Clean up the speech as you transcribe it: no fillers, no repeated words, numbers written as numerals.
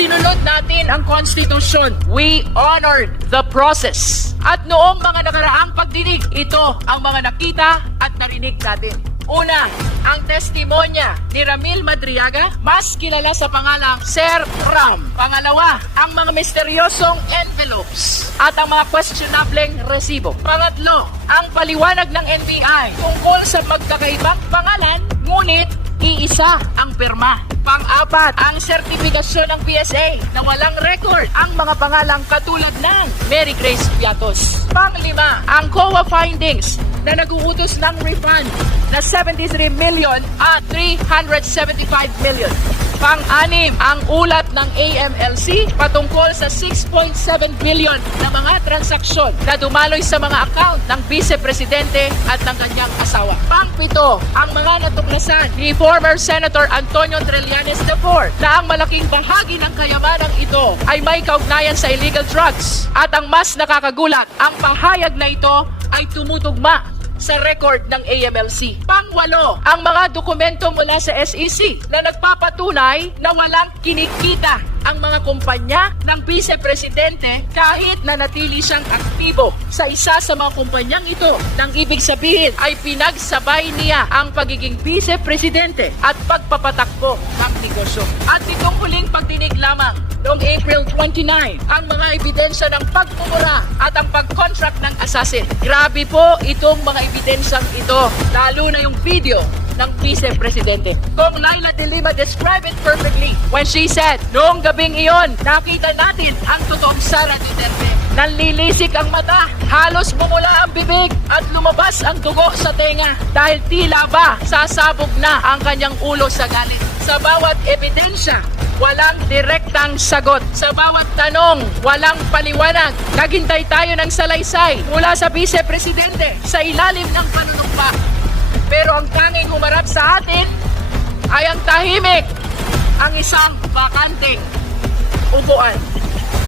Sinunod natin ang konstitusyon. We honored the process. At noong mga nakaraang pagdinig, ito ang mga nakita at narinig natin. Una, ang testimonya ni Ramil Madriaga, mas kilala sa pangalang Sir Ram. Pangalawa, ang mga misteryosong envelopes at ang mga questionableng resibo. Pangatlo, ang paliwanag ng NBI tungkol sa magkakaibang pangalan, ngunit iisa ang pirma. Pang-apat, ang sertifikasyon ng PSA na walang record ang mga pangalang katulad ng Mary Grace Piatos. Pang-lima, ang COA findings na nag-uutos ng refund na 73 million at 375 million. Pang-anim, ang ulat ng AMLC patungkol sa 6.7 billion na mga transaksyon na dumaloy sa mga account ng Vice Presidente at ng kanyang asawa. Pang-pito, ang mga natuklasan ni former Senator Antonio Trillanes IV na ang malaking bahagi ng kayamanang ito ay may kaugnayan sa illegal drugs. At ang mas nakakagulat, ang pahayag na ito ay tumutugma sa record ng AMLC. Pangwalo, ang mga dokumento mula sa SEC na nagpapatunay na walang kinikita ang mga kumpanya ng Vice Presidente kahit na natili siyang aktibo sa isa sa mga kumpanyang ito. Nang ibig sabihin ay pinagsabay niya ang pagiging Vice Presidente at pagpapatakbo ng negosyo. At itong huling pagdinig lamang noong April 29, ang mga ebidensya ng pagmumura at ang pag-contract ng assassin. Grabe po itong mga ebidensyang ito, lalo na yung video ng Vice Presidente. Kung Laila de Lima described it perfectly when she said, noong gabing iyon, nakita natin ang totoong Sara Duterte. Nanlilisik ang mata, halos bumula ang bibig at lumabas ang dugo sa tenga dahil tila ba sasabog na ang kanyang ulo sa galit. Sa bawat ebidensya, walang direktang sagot. Sa bawat tanong, walang paliwanag. Naghintay tayo ng salaysay mula sa Vice Presidente sa ilalim ng panunumpa. Pero ang tanging humarap sa atin ay ang tahimik, ang isang bakanteng upuan.